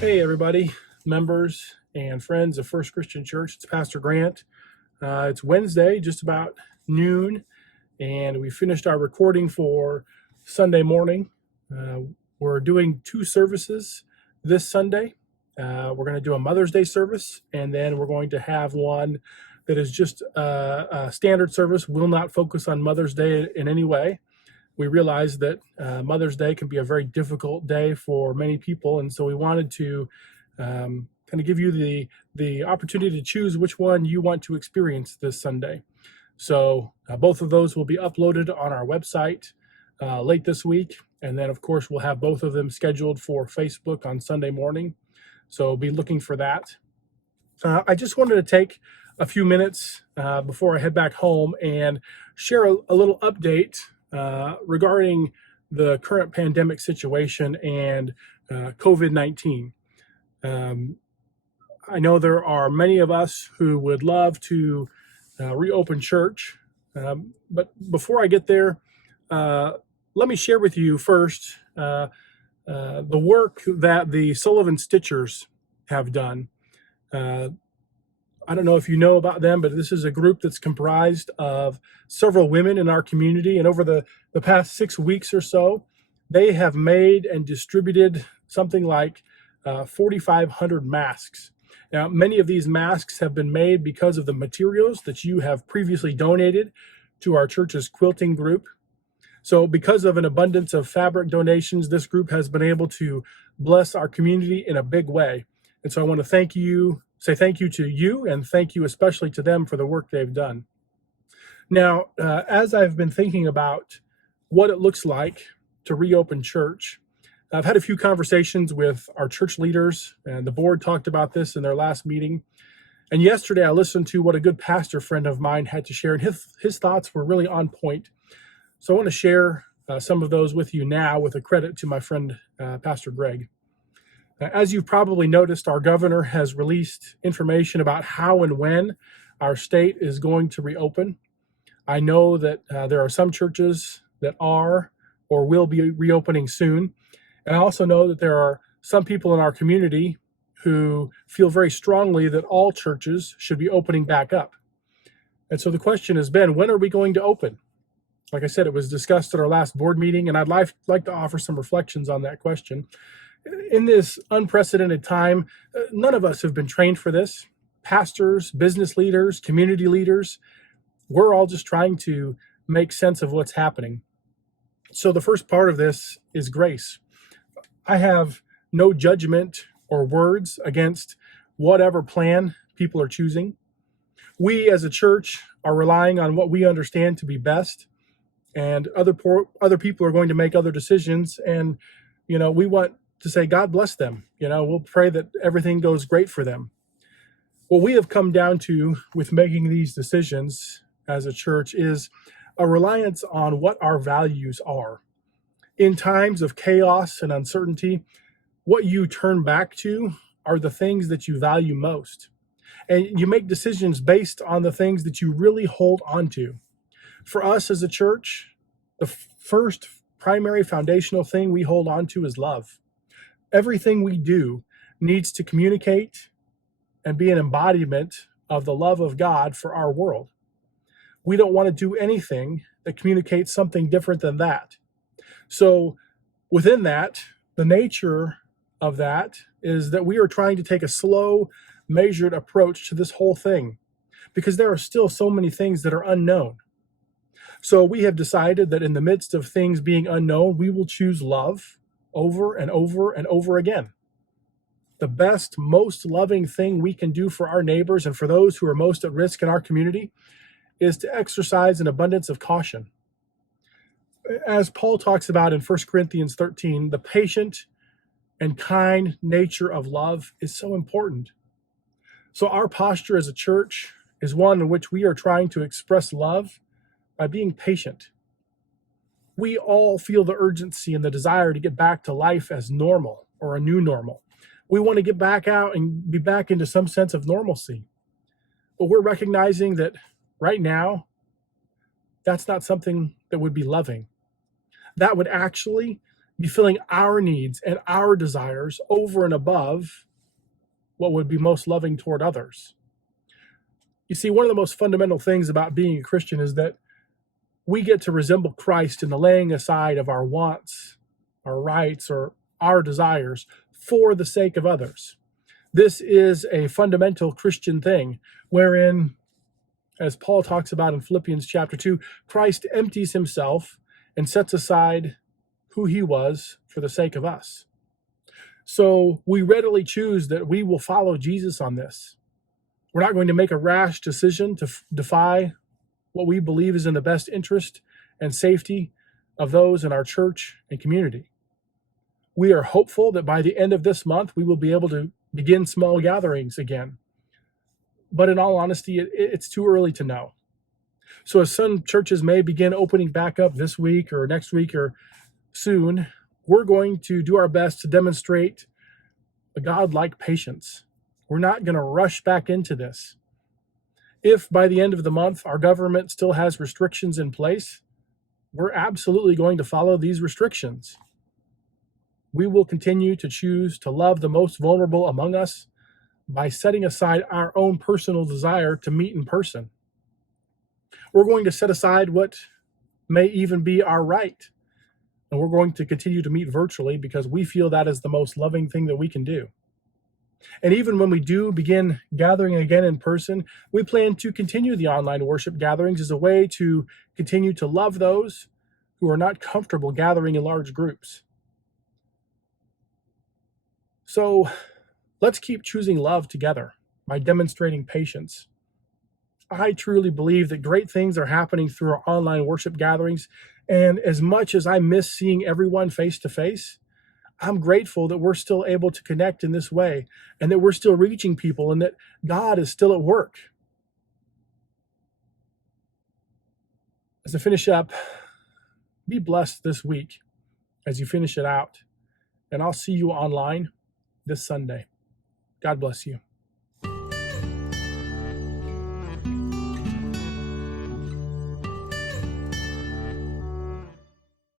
Hey, everybody, members and friends of First Christian Church. It's Pastor Grant. It's Wednesday, just about noon, and we finished our recording for Sunday morning. We're doing two services this Sunday. We're going to do a Mother's Day service, and then we're going to have one that is just a standard service, will not focus on Mother's Day in any way. We realize that Mother's Day can be a very difficult day for many people, and so we wanted to kind of give you the opportunity to choose which one you want to experience this Sunday. So both of those will be uploaded on our website late this week, and then of course we'll have both of them scheduled for Facebook on Sunday morning. So be looking for that. I just wanted to take a few minutes before I head back home and share a little update regarding the current pandemic situation and COVID-19. I know there are many of us who would love to reopen church, but before I get there, let me share with you first the work that the Sullivan Stitchers have done. I don't know if you know about them, but this is a group that's comprised of several women in our community. And over the past 6 weeks or so, they have made and distributed something like 4,500 masks. Now, many of these masks have been made because of the materials that you have previously donated to our church's quilting group. So because of an abundance of fabric donations, this group has been able to bless our community in a big way. And so I want to say thank you to you, and thank you especially to them for the work they've done. Now, as I've been thinking about what it looks like to reopen church, I've had a few conversations with our church leaders, and the board talked about this in their last meeting. And yesterday I listened to what a good pastor friend of mine had to share, and his thoughts were really on point. So I want to share some of those with you now with a credit to my friend, Pastor Greg. As you've probably noticed, our governor has released information about how and when our state is going to reopen. I know that there are some churches that are or will be reopening soon. And I also know that there are some people in our community who feel very strongly that all churches should be opening back up. And so the question has been, when are we going to open? Like I said, it was discussed at our last board meeting, and I'd like to offer some reflections on that question. In this unprecedented time, none of us have been trained for this. Pastors, business leaders, community leaders, we're all just trying to make sense of what's happening. So the first part of this is grace. I have no judgment or words against whatever plan people are choosing. We as a church are relying on what we understand to be best, and other people are going to make other decisions, and we want to say, God bless them. We'll pray that everything goes great for them. What we have come down to with making these decisions as a church is a reliance on what our values are. In times of chaos and uncertainty, what you turn back to are the things that you value most. And you make decisions based on the things that you really hold on to. For us as a church, the first primary foundational thing we hold on to is love. Everything we do needs to communicate and be an embodiment of the love of God for our world. We don't want to do anything that communicates something different than that. So within that, the nature of that is that we are trying to take a slow, measured approach to this whole thing, because there are still so many things that are unknown. So we have decided that in the midst of things being unknown, we will choose love over and over and over again. The best, most loving thing we can do for our neighbors and for those who are most at risk in our community is to exercise an abundance of caution. As Paul talks about in 1 Corinthians 13, the patient and kind nature of love is so important. So our posture as a church is one in which we are trying to express love by being patient. We all feel the urgency and the desire to get back to life as normal or a new normal. We want to get back out and be back into some sense of normalcy. But we're recognizing that right now, that's not something that would be loving. That would actually be filling our needs and our desires over and above what would be most loving toward others. You see, one of the most fundamental things about being a Christian is that we get to resemble Christ in the laying aside of our wants, our rights, or our desires for the sake of others. This is a fundamental Christian thing, wherein, as Paul talks about in Philippians chapter 2, Christ empties himself and sets aside who he was for the sake of us. So we readily choose that we will follow Jesus on this. We're not going to make a rash decision to defy what we believe is in the best interest and safety of those in our church and community. We are hopeful that by the end of this month, we will be able to begin small gatherings again. But in all honesty, it's too early to know. So as some churches may begin opening back up this week or next week or soon, we're going to do our best to demonstrate a God-like patience. We're not going to rush back into this. If by the end of the month our government still has restrictions in place, we're absolutely going to follow these restrictions. We will continue to choose to love the most vulnerable among us by setting aside our own personal desire to meet in person. We're going to set aside what may even be our right, and we're going to continue to meet virtually because we feel that is the most loving thing that we can do. And even when we do begin gathering again in person, we plan to continue the online worship gatherings as a way to continue to love those who are not comfortable gathering in large groups. So let's keep choosing love together by demonstrating patience. I truly believe that great things are happening through our online worship gatherings. And as much as I miss seeing everyone face to face, I'm grateful that we're still able to connect in this way and that we're still reaching people and that God is still at work. As I finish up, be blessed this week as you finish it out. And I'll see you online this Sunday. God bless you.